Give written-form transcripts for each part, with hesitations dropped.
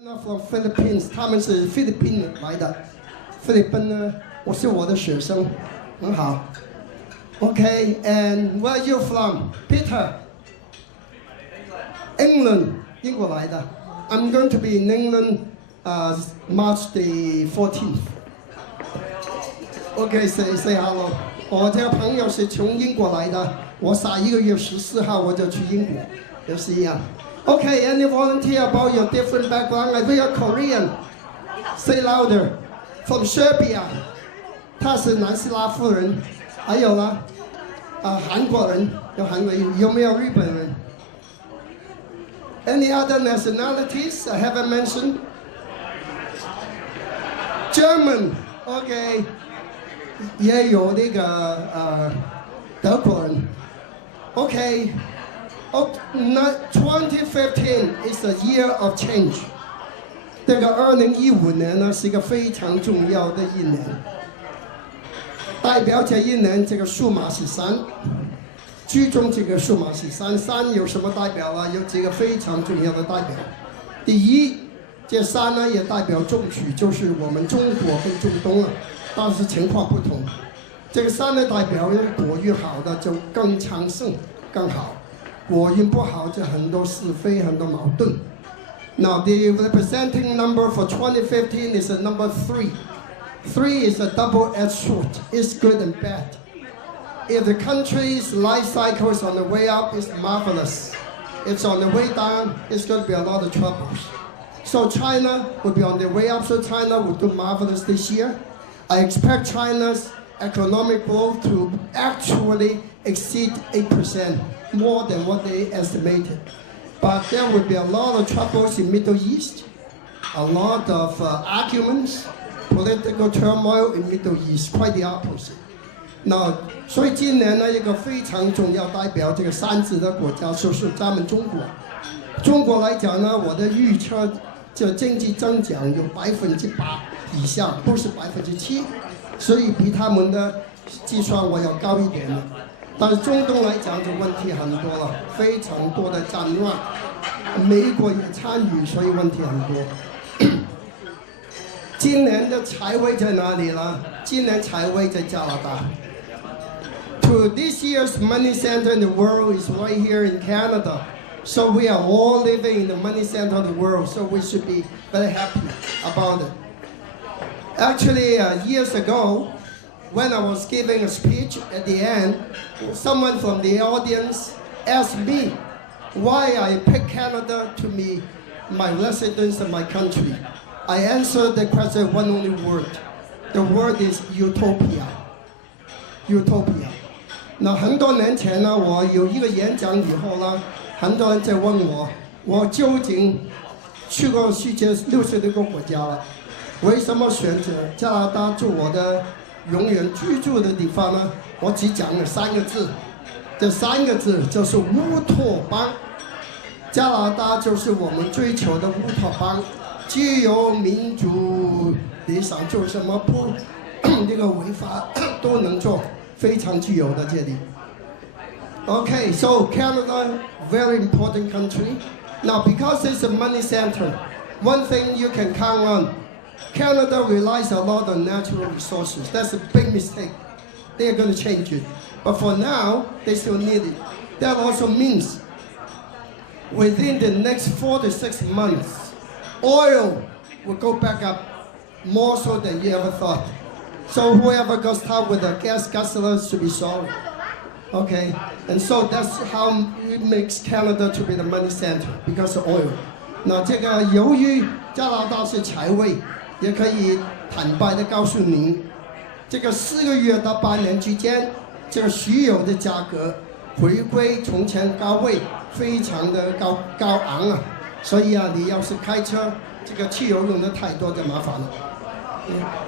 From Philippines， 他们是菲律宾来的。菲律宾呢，我是我的学生，很好。Okay, and where are you from, Peter? England， 英国来的。I'm going to be in England, March the 14th. Okay, say hello. 我这个朋友是从英国来的，我下一个月14号我就去英国，也是一样。Okay, any volunteer about your different background? I think you're Korean. Say louder. From Serbia. 他是南斯拉夫人。还有呢，韩国人，有韩国人，有没有日本人 ？Any other nationalities I haven't mentioned? German. Okay. 也有那个德国人。Okay. Oh, 2015 is a year of change. 这个2015年呢是一个非常重要的一年，代表这一年这个数码是3，其中这个数码是3有什么代表啊？有几个非常重要的代表。第一，这3呢也代表中区，就是我们中国跟中东啊，但是情况不同。这个3呢代表国运好的就更昌盛更好。国运不好，就很多是非，很多矛盾。Now the representing number for 2015 is a number 3. 3 is a double-edged sword. It's good and bad. If the country's life cycle is on the way up, it's marvelous. If it's on the way down, it's going to be a lot of troubles. So China will be on the way up. So China will do marvelous this year. I expect China's economic growth to actually exceed 8%. More than what they estimated. But there will be a lot of troubles in Middle East, a lot of arguments, political turmoil in Middle East, quite the opposite. Now, 所以今年呢，一个非常重要代表这个3字的国家就是咱们中国。中国来讲呢，我的预测这经济增长有8%以上，不是7%，所以比他们的计算我要高一点的。但是中东来讲就问题很多了，非常多的战乱，美国也参与，所以问题很多。今年的财位在哪里呢？今年财位在加拿大。To this year's money center in the world is right here in Canada. So we are all living in the money center of the world. So we should be very happy about it. Actually, years ago, when I was giving a speech at the end, someone from the audience asked me why I picked Canada to be my residence and my country. I answered the question with one only word. The word is utopia. Utopia. 那很多年前呢，我有一个演讲以后呢，很多人在问我，我究竟去过世界66个国家了，为什么选择加拿大做我的永远居住的地方呢？我只讲了3个字，这3个字就是乌托邦。加拿大就是我们追求的乌托邦，自由、民主，你想做什么不这个违法都能做，非常自由的这里。Okay, so Canada, very important country. Now, because it's a money center, one thing you can count on. Canada relies a lot on natural resources. That's a big mistake. They're going to change it. But for now, they still need it. That also means within the next 4 to 6 months, oil will go back up more so than you ever thought. So whoever got started with a gas guzzler should be sorry. Okay? And so that's how it makes Canada to be the money center, because of oil. 那这个由于加拿大是财位，也可以坦白的告诉您，这个4个月到8年之间，这个石油的价格回归从前高位，非常的高昂啊！所以啊，你要是开车，这个汽油用的太多就麻烦了。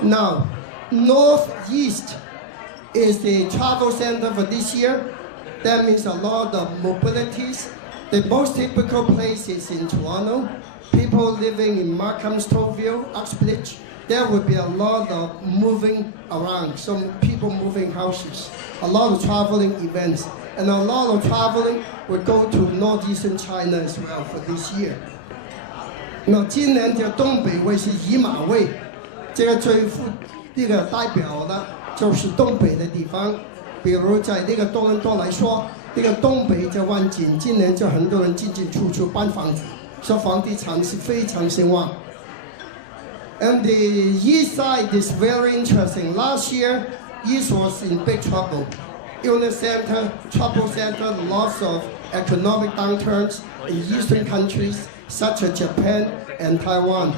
Now, Northeast is the travel center for this year. That means a lot of mobilities. The most typical place is in Toronto. People living in Markham, Stouffville, Uxbridge, there will be a lot of moving around, some people moving houses, a lot of traveling events, and a lot of traveling will go to northeastern China as well for this year. 那今年这东北卫是以马卫，这个这个代表的就是东北的地方，比如在这个多伦多来说，这个东北这湾景，今年就很多人进进出出搬房子，说房地产是非常兴旺。And the east side is very interesting. Last year, east was in big trouble. Illness center, trouble center, lots of economic downturns in eastern countries such as Japan and Taiwan.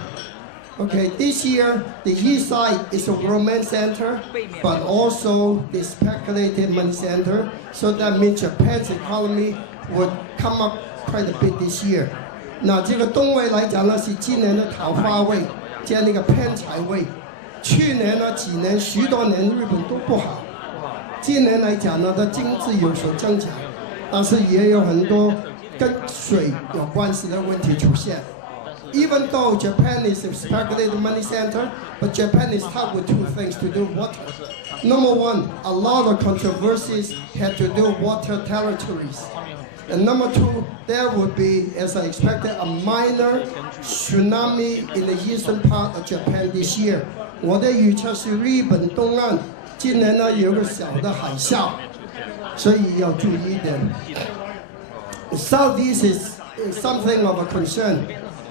Okay, this year the east side is a romance center, but also the speculative money center. So that means Japan's economy would come up quite a bit this year. 那这个东位来讲呢，是今年的桃花位加那个偏财位。去年呢几年许多年日本都不好，今年来讲呢，它经济有所增强，但是也有很多跟水有关系的问题出现。Even though Japan is a speculative money center, but Japan is tough with two things to do with water. Number one, a lot of controversies had to do with water territories. And number two, there would be, as I expected, a minor tsunami in the eastern part of Japan this year. 我的预测是日本东岸今年呢有个小的海啸，所以要注意一点。Southeast is something of a concern.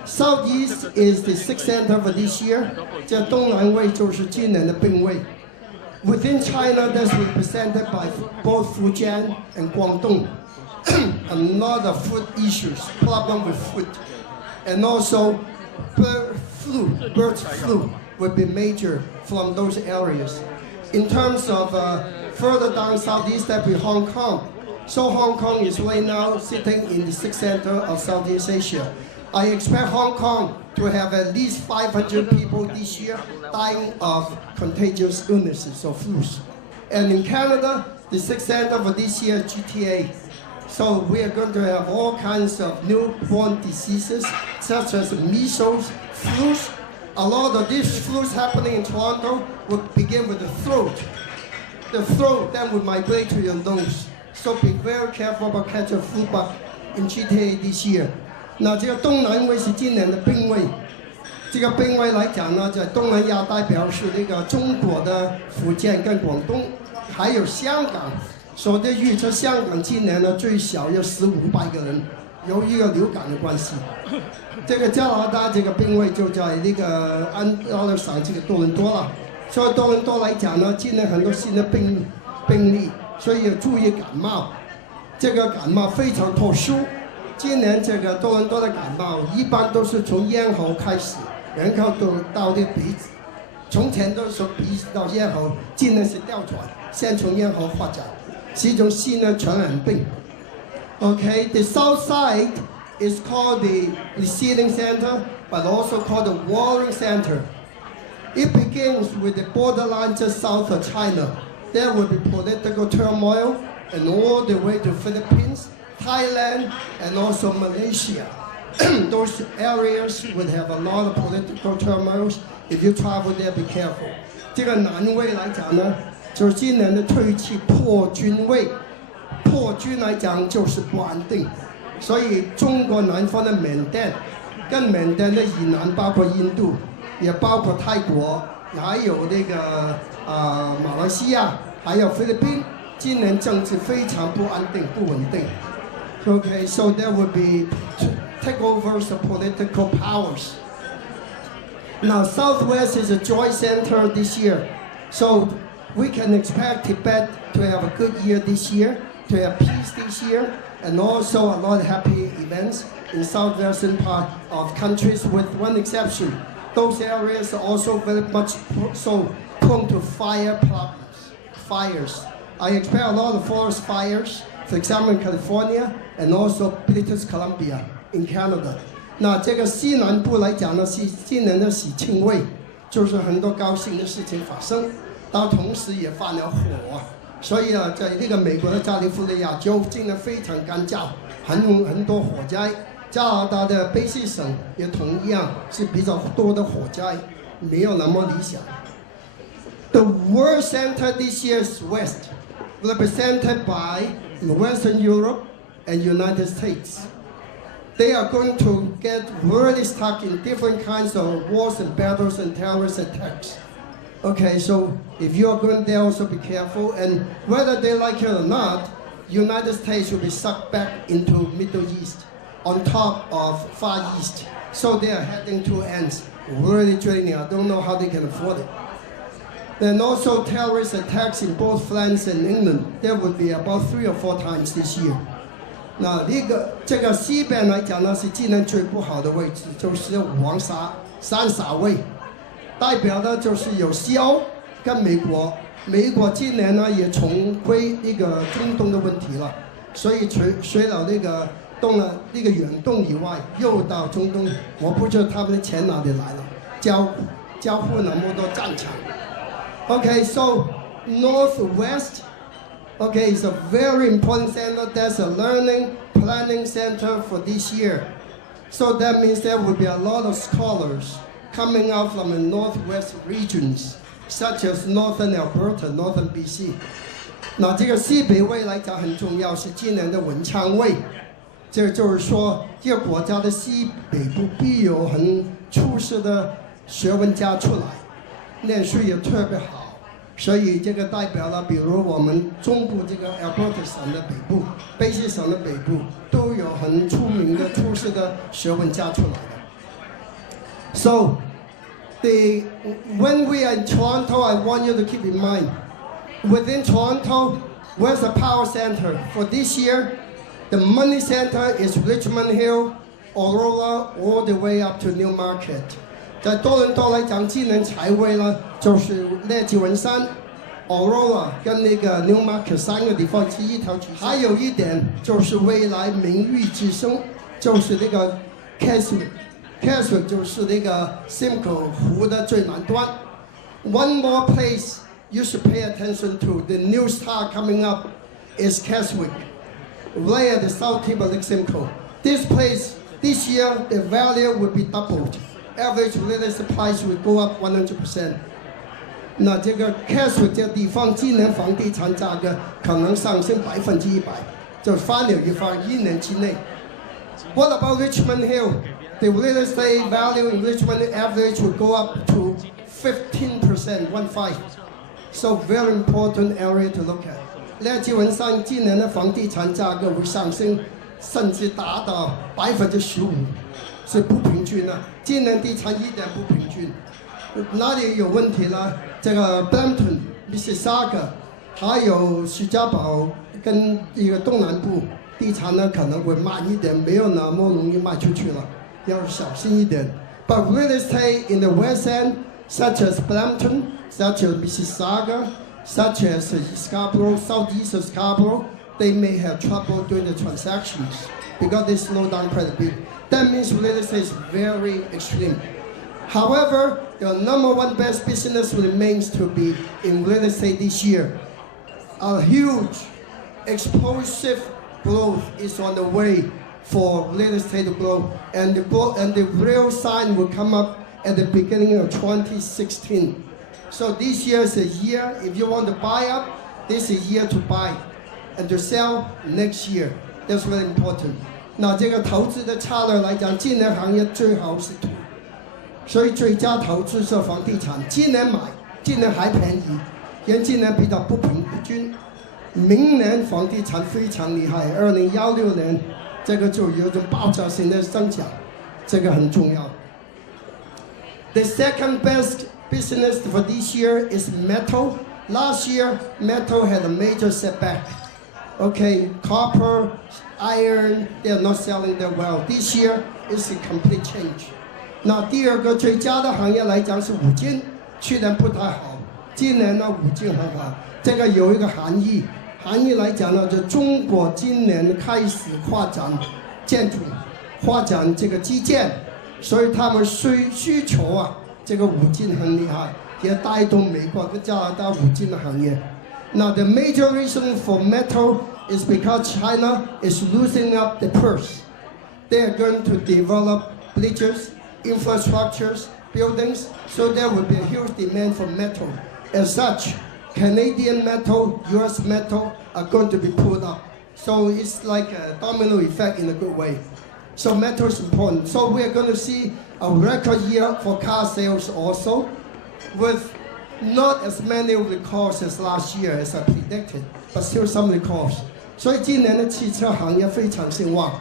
Southeast is the sixth center for this year. 这东南位就是今年的病位。Within China, that's represented by both Fujian and Guangdong. A lot of food issues, problem with food, and also bird flu will be major from those areas. In terms of further down southeast, that will be Hong Kong. So Hong Kong is right now sitting in the sixth center of Southeast Asia. I expect Hong Kong to have at least 500 people this year dying of contagious illnesses or flus. And in Canada, the sixth center for this year is GTA. So we are going to have all kinds of newborn diseases, such as measles, flus. A lot of these flus happening in Toronto will begin with the throat. The throat then will migrate to your nose. So be very careful about catching flu bug in GTA this year. 那这个东南位是今年的病位，这个病位来讲呢，在东南亚代表是那个中国的福建跟广东，还有香港。所的预测香港今年呢最少要400-500个人，由于流感的关系。这个加拿大这个病位就在那个安大略省这个多伦多了。所以多伦多来讲呢，今年很多新的病例，所以要注意感冒。这个感冒非常特殊。今年这个多伦多的感冒一般都是从咽喉开始，然后到这个鼻子。从前都是从鼻子到咽喉，今年是调转，先从咽喉发展，是一种新的传染病。Okay, the south side is called the receiving center, but also called the warring center. It begins with the borderline just south of China. There will be political turmoil, and all the way to Philippines, Thailand, and also Malaysia. Those areas would have a lot of political turmoil. If you travel there, be careful. 这个南位来讲呢，就是今年的退气破军位。破军来讲就是不安定，所以中国南方的缅甸，跟缅甸的以南包括印度，也包括泰国，还有那个马来西亚，还有菲律宾，今年政治非常不安定、不稳定。Okay, so there will be takeovers of political powers. Now, Southwest is a joy center this year, so we can expect Tibet to have a good year this year, to have peace this year, and also a lot of happy events in southwestern part of countries, with one exception. Those areas are also very much so prone to fire problems, fires. I expect a lot of forest fires, for example, in California and also British Columbia in Canada. 那这个西南部来讲呢，是今年的喜庆位，就是很多高兴的事情发生，但同时也发了火，所以啊，在那个美国的加利福尼亚州今年非常干燥，很多火灾。加拿大的卑诗省也同样是比较多的火灾，没有那么理想。The world center this year is West, represented by Western Europe and United States. they are going to get really stuck in different kinds of wars and battles and terrorist attacks. Okay, so if you are going there, also be careful. And whether they like it or not, United States will be sucked back into Middle East on top of Far East. So they are heading to ends. Really draining. I don't know how they can afford it. And also terrorist attacks in both France and England. There would be about 3 or 4 times this year. 那这个西边来讲呢，是技能最不好的位置，就是黄沙三傻位，代表的就是有西欧跟美国。美国今年呢也重归那个中东的问题了，所以除了那个远东以外，又到中东，我不知道他们的钱哪里来了，交付那么多战场。Okay, so Northwest. Okay, it's a very important center. That's a learning planning center for this year. So that means there will be a lot of scholars coming out from the Northwest regions, such as Northern Alberta, Northern BC. 那这个西北位来讲很重要，是今年的文昌位。这就是说，这个国家的西北部必有很出色的学问家出来，念书也特别好。所以这个代表了，比如我们中部这个 Alberta 省的北部、BC 省的北部，都有很出名的、出色的学问家出来的。So, when we are in Toronto, I want you to keep in mind, within Toronto, where's the power center? For this year, the money center is Richmond Hill, Aurora, all the way up to Newmarket. 在多伦多来讲，今年财位呢，就是列治文山、Aurora 跟那个 Newmarket 3个地方是一条曲线。还有一点就是未来名誉之声，就是那个 Keswick 就是那个 Simcoe 湖的最南端。One more place you should pay attention to. The new star coming up is Keswick, right at the south tip of Lake Simcoe. This place, this year, the value will be doubled. Average real estate price will go up 100%. 那这个 Keswick 这个地方，今年房地产价格可能上升100%，就翻了一番，1年之内。What about Richmond Hill? The real estate value in Richmond average will go up to 15%, 15. So very important area to look at. 列治文山今年的房地产价格会上升，甚至达到15%。是不平均的，今年地产一点不平均，哪里有问题呢？这个 Brampton、Mississauga， 还有徐家堡跟一个东南部地产呢可能会慢一点，没有那么容易卖出去了，要小心一点。But real estate in the West End, such as Brampton, such as Mississauga, such as Scarborough, southeast of Scarborough, they may have trouble doing the transactions because they slow down quite a bit. That means real estate is very extreme. However, the number one best business remains to be in real estate this year. A huge, explosive growth is on the way for real estate to grow, and the real sign will come up at the beginning of 2016. So this year is a year, if you want to buy up, this is a year to buy, and to sell next year. That's very important. 那这个投资的策略来讲，今年行业最好是土，所以最佳投资是房地产。今年买，今年还便宜，因为今年比较不平均。明年房地产非常厉害，2016年这个就有种爆炸性的增长，这个很重要。The second best business for this year is metal. Last year, metal had a major setback. Okay, copper, iron, they are not selling that well. This year is a complete change. 那第二个最佳的行业来讲是五金，去年不太好，今年呢五金很好。这个有一个含义来讲呢，就中国今年开始发展建筑，发展这个基建，所以他们需求啊，这个五金很厉害，也带动美国跟加拿大五金的行业。Now the major reason for metal is because China is loosening up the purse. They are going to develop bridges, infrastructures, buildings, so there will be a huge demand for metal. As such, Canadian metal, US metal are going to be pulled up. So it's like a domino effect in a good way. So metal is important. So we're going to see a record year for car sales also, with not as many recalls as last year as I predicted, but still some recalls. 所以今年的汽车行业非常兴旺，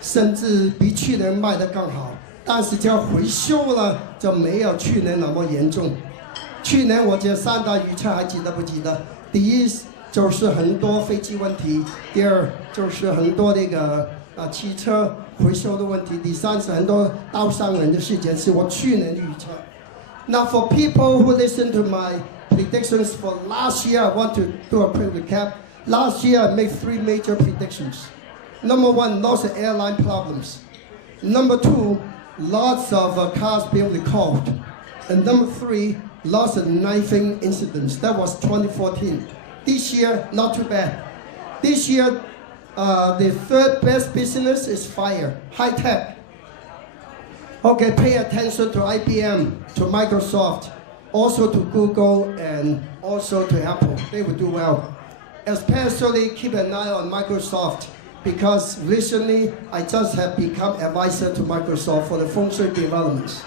甚至比去年卖得更好。但是叫回修呢，就没有去年那么严重。去年我觉得3大预测还记得不记得？第一就是很多飞机问题，第二就是很多那个汽车回收的问题，第三是很多刀伤人的事件，是我去年的预测。Now for people who listen to my predictions for last year, I want to do a quick recap. Last year I made 3 major predictions. Number 1, lots of airline problems. Number 2, lots of cars being recalled. And number 3, lots of knifing incidents. That was 2014. This year, not too bad. This year, the third best business is fire, high tech. Okay, pay attention to IBM, to Microsoft, also to Google, and also to Apple. They will do well. Especially keep an eye on Microsoft, because recently I just have become advisor to Microsoft for the function developments.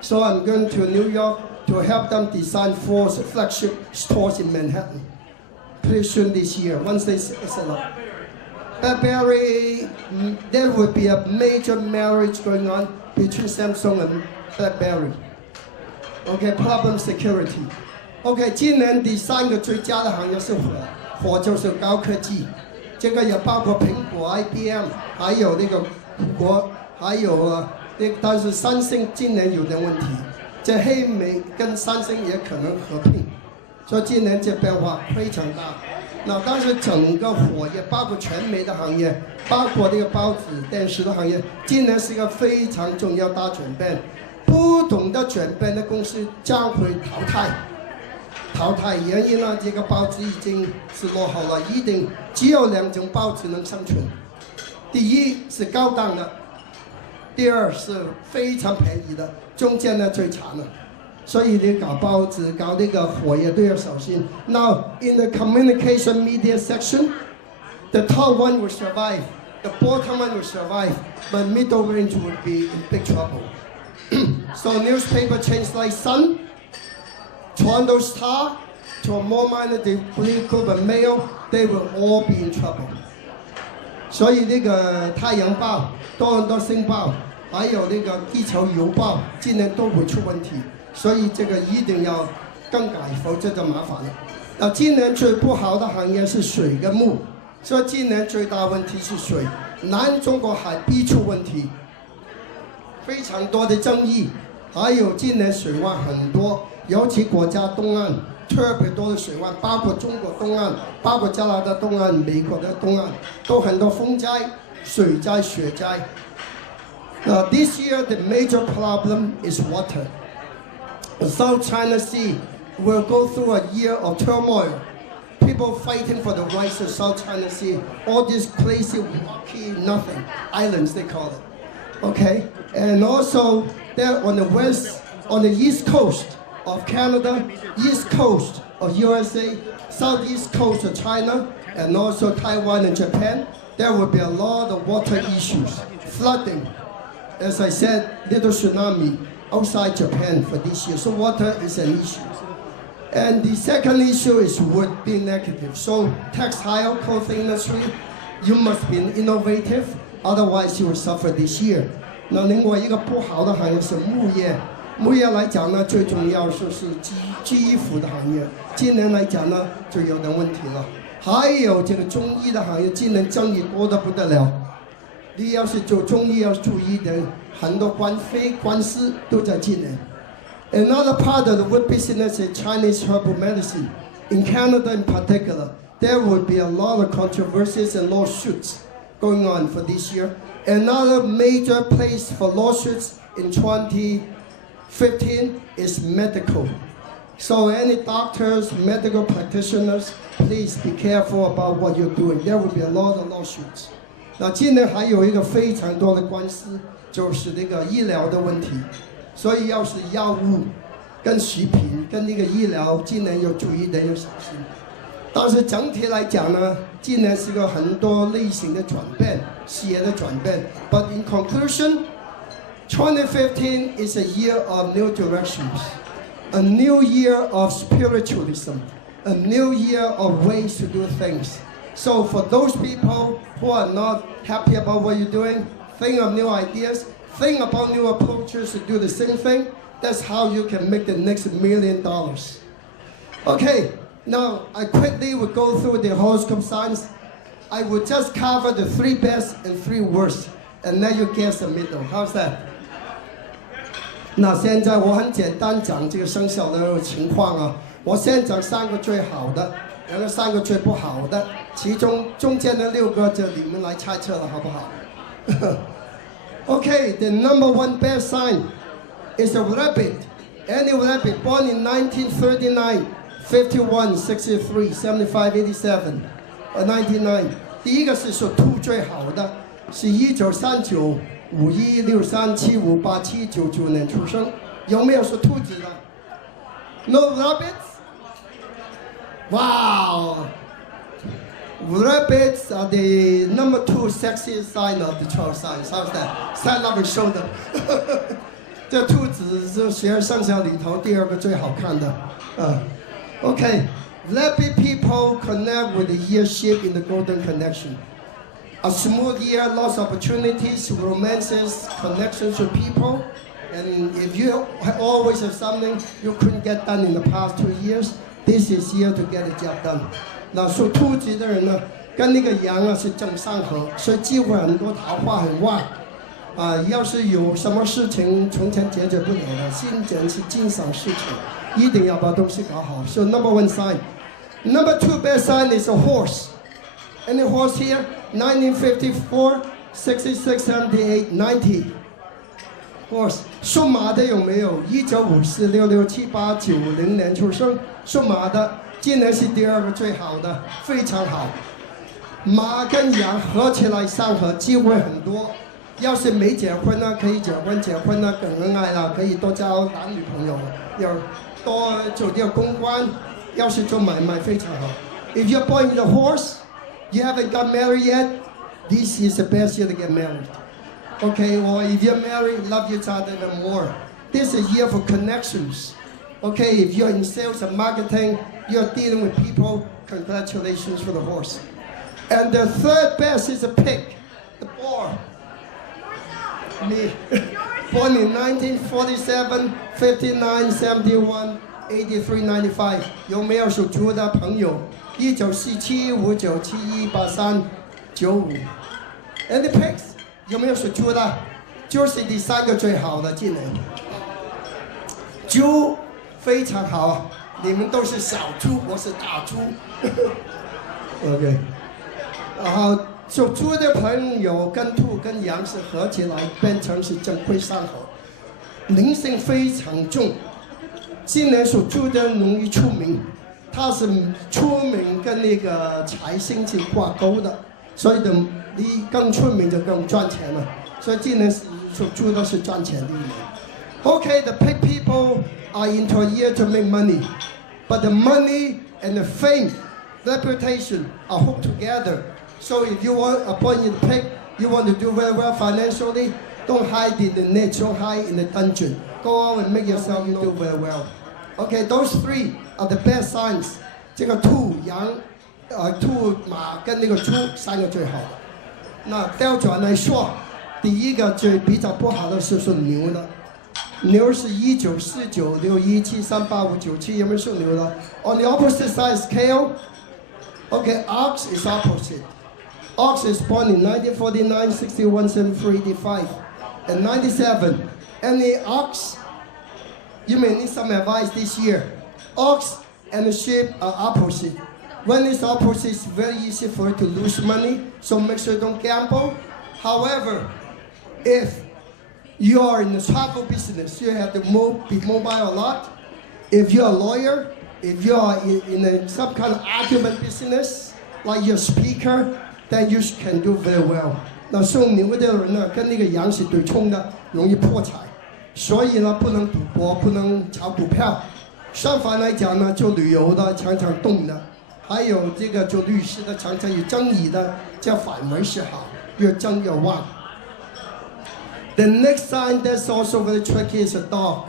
So I'm going to New York to help them design 4 flagship stores in Manhattan. Pretty soon this year, once they set up. BlackBerry, there will be a major marriage going on between Samsung and BlackBerry. Okay, problem security. Okay, 今年第3个最佳的行业是火就是高科技，这个也包括苹果、IBM， 还有那个谷歌，还有但是三星今年有点问题，这黑莓跟三星也可能合并，所以今年这变化非常大。那但是整个火也包括传媒的行业，包括这个报纸、电视的行业，今年是一个非常重要大转变。不懂得转变的公司将会淘汰，原因呢，这个报纸已经是落后了，一定只有2种报纸能生存。第一是高档的，第二是非常便宜的，中间呢最惨了。所以你搞报纸、搞那个火也都要小心。Now in the communication media section, the top one will survive, the bottom one will survive, but middle range would be in big trouble. So newspaper chains like Sun, Toronto Star, to a more minor the political but Mail, they will all be in trouble. 所以那个太阳报、多伦多星报，还有那个地球邮报，今年都会出问题。所以这个一定要更改，否则就麻烦了。今年最不好的行业是水跟木，所以今年最大问题是水。南中国海必出问题，非常多的争议。还有今年水患很多，尤其国家东岸特别多的水患，包括中国东岸，包括加拿大东岸、美国的东岸，都很多风灾、水灾、雪灾。This year the major problem is water. The South China Sea will go through a year of turmoil. People fighting for the rights of South China Sea. All these crazy, rocky, nothing islands they call it. Okay, and also there on the east coast of Canada, east coast of USA, southeast coast of China, and also Taiwan and Japan, there will be a lot of water issues, flooding. As I said, little tsunami outside Japan for this year. So water is an issue. And the second issue is would be negative. So textile clothing industry, you must be innovative, otherwise you will suffer this year. 那另外一个不好的行业是木业，木业来讲呢，最重要就是织衣服的行业，今年来讲呢就有点问题了。还有这个中医的行业，今年争议多得不得了。你要是做中医要注意的，很多官司都在今年。Another part of the wood business is Chinese herbal medicine. In Canada in particular, there will be a lot of controversies and lawsuits going on for this year. Another major place for lawsuits in 2015 is medical. So any doctors, medical practitioners, please be careful about what you're doing. There will be a lot of lawsuits. 那今年还有一个非常多的官司，就是那个医疗的问题。所以要是药物跟食品跟那个医疗，今年要注意的要小心。但是整体来讲呢，今年是个很多类型的转变，视野的转变。But in conclusion, 2015 is a year of new directions, a new year of spiritualism, a new year of ways to do things. So for those people who are not happy about what you're doing, think of new ideas, think about new approaches to do the same thing. That's how you can make the next $1 million. Okay. Now, I quickly will go through the horoscope signs. I will just cover the 3 best and 3 worst, and then you guess the middle. How's that? 那现在我很简单讲这个生肖的情况啊。我先讲3个最好的，然后3个最不好的，其中中间的6个就你们来猜测了，好不好？Okay, the number 1 best sign is a rabbit. Any rabbit born in 1939. 51, 63, 75, 87, 99. 第一个是属兔最好的，是1939、51、63、75、87、99年出生。有没有属兔子的 ？No rabbits? Wow! Rabbits are the number 2 sexiest sign of the 12 signs. How's that? Stand up and show them. 这兔子是12生肖里头第2个最好看的，Okay, rabbit people connect with the year shape in the golden connection. A smooth year, lots of opportunities, romances, connections with people. And if you always have something you couldn't get done in the past 2 years, this is year to get the job done. 那属兔子的人呢，跟那个羊啊是正相合，所以机会很多，桃花很旺。要是有什么事情从前解决不了的，新人是经常事情。一定要把东西搞好。So number 1 sign. Number 2 best sign is a horse. Any horse here? 1954, 66, 78, 90. Horse. 属马的有没有？1954、66、78、90年出生，属马的，今年是第2个最好的，非常好。马跟羊合起来相合，机会很多。要是没结婚呢，可以结婚；结婚呢，更恩爱了，可以多交男女朋友。要多走掉公关，要是做买卖非常好。If you're born with a horse, you haven't got married yet, this is the best year to get married. Okay, or if you're married, love each other even more. This is a year for connections. Okay, if you're in sales and marketing, you're dealing with people, congratulations for the horse. And the 3rd best is a pig, the boar. Me. Born in 1947, 59, 71, 83, 95. 有没有属猪的朋友？1947、59、71、83、95。Any pigs？ 有没有属猪的？就是第3个最好的今年。猪非常好，你们都是小猪，我是大猪。OK， 然后。属猪的朋友跟兔跟羊是合起来变成是正规相合，灵性非常重。今年属猪的容易出名，他是出名跟那个财星是挂钩的，所以的你更出名就更赚钱了。所以今年属猪的是赚钱的一年。Okay, the pig people are into a year to make money, but the money and the fame, reputation are hooked together. So if you want a point in the pig, you want to do very well financially, don't hide in the niche, don't hide in the dungeon. Go out and make yourself do very well. Okay, those 3 are the best signs. 这个兔、羊、兔、马跟那个猪3个最好的。那调转来说，第1个最比较不好的是属牛的。牛是1949、61、73、85、97，有没有属牛的 ？On the opposite side is kale. Okay, ox is opposite. Ox is born in 1949, 61, 73, 85, and 97. Any ox? You may need some advice this year. Ox and sheep are opposite. When it's opposite, it's very easy for you to lose money, so make sure you don't gamble. However, if you are in the travel business, you have to be mobile a lot. If you're a lawyer, if you are in some kind of argument business, like you're a speaker, then you can do very well. 那属牛的人呢，跟那个羊是对冲的，容易破财，所以呢，不能赌博，不能炒股票。相反来讲呢，做旅游的常常动的，还有这个做律师的常常有争议的，叫反文是好，越争越旺。The next sign that's also very tricky is a dog.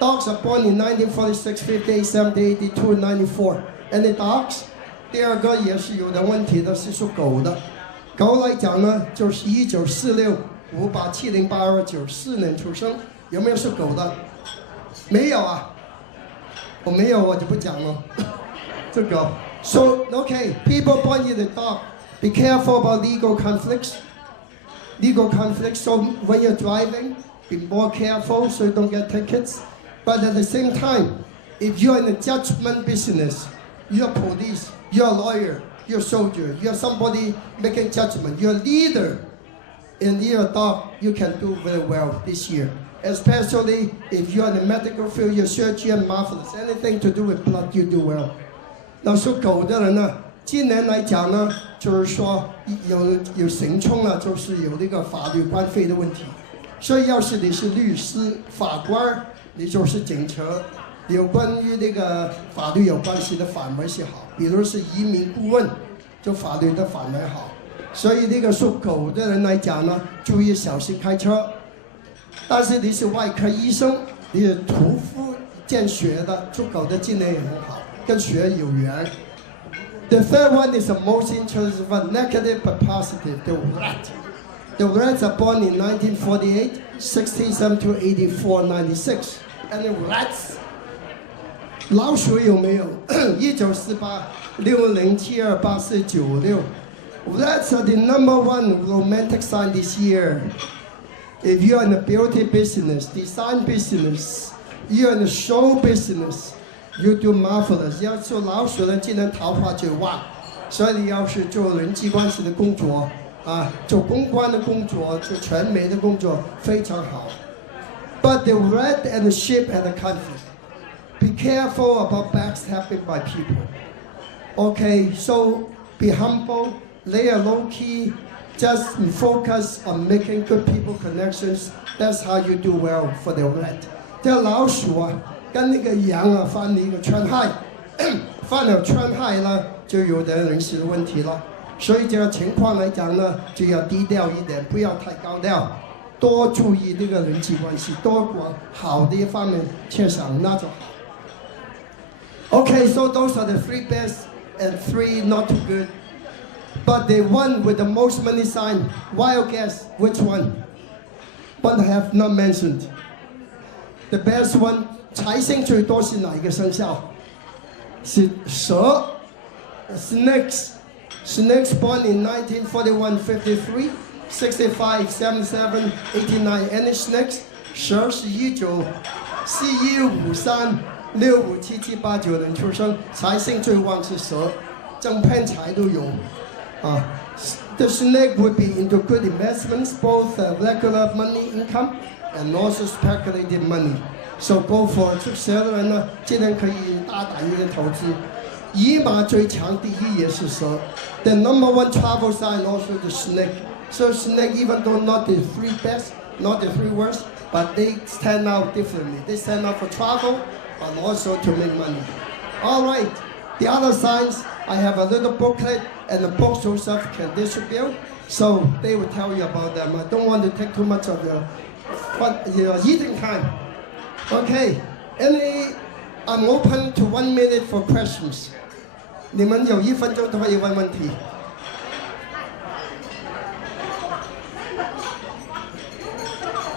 Dogs are born in 1946, 58, 70, 82, 94. And the dogs, 第二个也是有点问题的，是属狗的。狗来讲呢，就是1946、58、70、82、94年出生，有没有属狗的？没有啊，我没有我就不讲了。这个 ，So okay, people born with a dog, be careful about legal conflicts. Legal conflicts. So when you're driving, be more careful so you don't get tickets. But at the same time, if you're in the judgment business, you're police, you're a lawyer, you're a soldier, you're somebody making judgment, you're a leader, and you're a dog, you can do very well this year. Especially if you're in the medical field, you're surgeon, marvelous, anything to do with blood, you do well. 那属狗的人呢，今年来讲呢，就是说有行冲了，就是有那个法律官非的问题。所以要是你是律师、法官，你就是警察，有关于那个法律有关系的法文是好，比如是移民顾问，就法律的法文好。所以那个属狗的人来讲呢，注意小心开车。但是你是外科医生，你是屠夫见血的，属狗的今年也很好，跟血有缘。The third one is the most interesting one, negative but positive, the rat. The rats are born in 1948, 67 to 84, 96. And the rats, 老鼠有没有？1948、60、72、84、96。Rats are the number one romantic sign this year. If you're in the beauty business, design business, you're in the show business, you do marvelous. 要做老鼠人，今年桃花就旺，所以你要是做人际关系的工作啊，做公关的工作，做传媒的工作非常好。But the rat and the sheep had a conflict. Be careful about backstabbing by people. Okay, so be humble, lay a low key, just focus on making good people connections. That's how you do well for the rat. 这老鼠啊，跟那个羊啊犯了一个穿害，犯了穿害呢，就有点人事的问题了。所以这个情况来讲呢，就要低调一点，不要太高调，多注意这个人际关系，多往好的一方面去想，那就好。Okay, so those are the 3 best and 3 not too good. But the one with the most money sign, wild guess, which one? But I have not mentioned. The best one, 财星最多是哪一个生肖？是蛇 ，snakes. Snakes born in 1941, 53, 65, 77, 89. Any snakes? 蛇是1941、53、65、77、89年出生，财星最旺是蛇，正偏财都有。The snake would be into good investments, both regular money income and also speculative money. So go for 属蛇的人呢，今年可以大胆一点投资。野马最强第一也是蛇。The number one travel sign also the snake. So snake, even though not the 3 best, not the 3 worst, but they stand out differently. They stand out for travel, but also to make money. All right. The other signs, I have a little booklet, and the books yourself can distribute. So they will tell you about them. I don't want to take too much of your eating time. Okay. I'm open to 1 minute for questions. 你们有1分钟都可以问问题。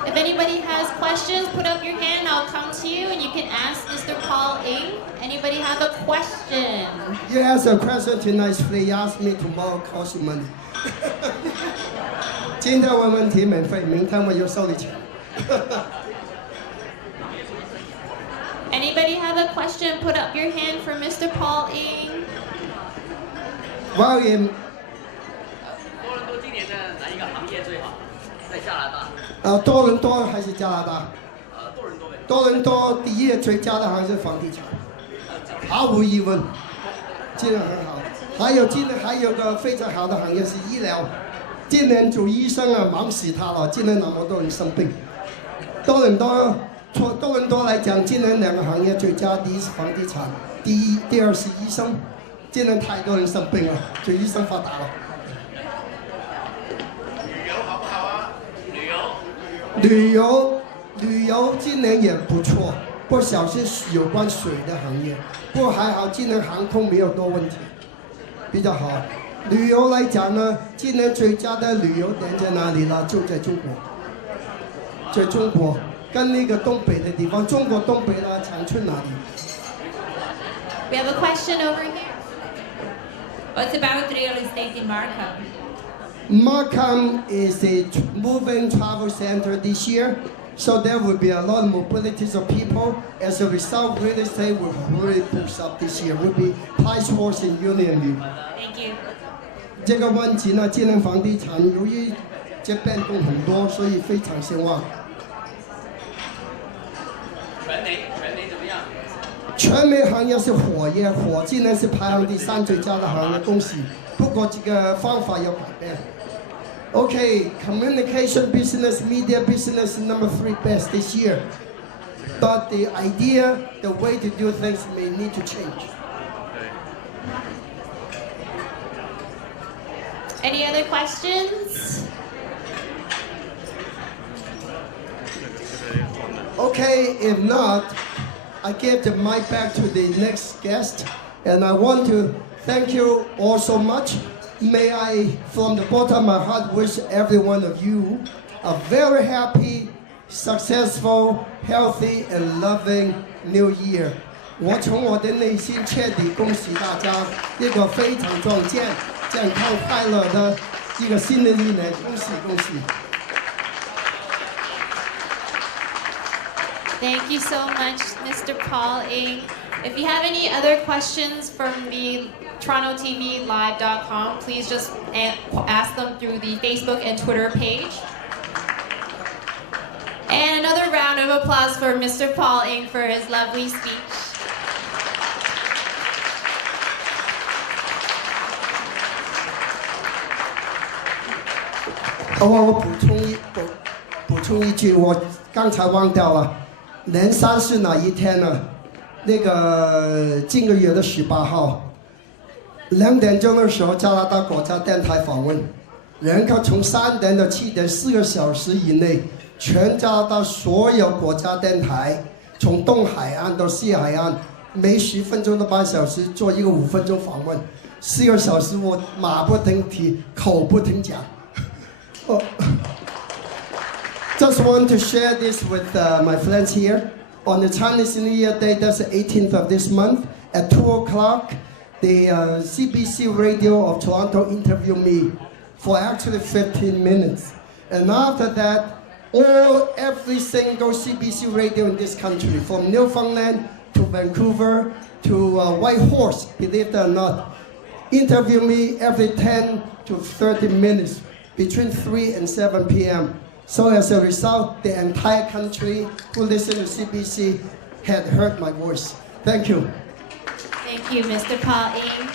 If anybody has questions, put up your hand. I'll come to you, and you can ask Mr. Paul Ng. Anybody have a question? You ask a question tonight, please ask me tomorrow. Cost you money. 今天问问题免费，明天我要收你钱。Anybody have a question? Put up your hand for Mr. Paul Ng. William. 多伦多今年的哪一个行业最好？在加拿大。多伦多还是加拿大？多伦多呗。多伦多第一最佳的还是房地产，毫无疑问，今年很好。还有今年还有个非常好的行业是医疗，今年做医生啊忙死他了，今年那么多人生病。多伦多来讲，今年2个行业最佳，第一是房地产，第二是医生。今年太多人生病了，就医生发达了。旅游今年也不错，不少是有关水的行业，不过还好今年航空没有多问题，比较好。旅游来讲呢，今年最佳的旅游点在哪里呢？就在中国，在中国跟那个东北的地方，中国东北呢，长春哪里？ We have a question over here. What's about real estate in Markham? Markham is a moving travel center this year, so there will be a lot of mobilities of people. As a result, real estate will really boost up this year. Will be price wars in Union View. Thank you. 这个问题呢，今年房地产由于这变动很多，所以非常兴旺。传媒怎么样？传媒行业是火业，火今年是排行第3最佳的行业，恭喜。不过这个方法要改变。Okay, communication business, media business, number 3 best this year. But the idea, the way to do things may need to change. Any other questions? Okay, if not, I give the mic back to the next guest, and I want to thank you all so much. May I, from the bottom of my heart, wish every one of you a very happy, successful, healthy, and loving New Year. 我从我的内心彻底恭喜大家一个非常壮健、健康、快乐的一个新的一年，恭喜恭喜！ Thank you so much, Mr. Paul Ng. If you have any other questions from the TorontoTVlive.com, please just ask them through the Facebook and Twitter page. And another round of applause for Mr. Paul Ng for his lovely speech. 我补充一句，我刚才忘掉了，年3是哪一天呢？那个今个月的18号，2点钟的时候，加拿大国家电台访问，人口从3点到7点4个小时以内，全加拿大所有国家电台，从东海岸到西海岸，每10分钟到半小时做一个5分钟访问，4个小时我马不停蹄，口不停讲。Oh. Just want to share this with my friends here. On the Chinese New Year Day, that's the 18th of this month, at 2 o'clock, the CBC Radio of Toronto interviewed me for actually 15 minutes. And after that, every single CBC radio in this country, from Newfoundland to Vancouver to Whitehorse, believe it or not, interview me every 10 to 30 minutes between 3 and 7 p.m. So as a result, the entire country who listen to CBC had heard my voice. Thank you. Thank you, Mr. Paul Ng.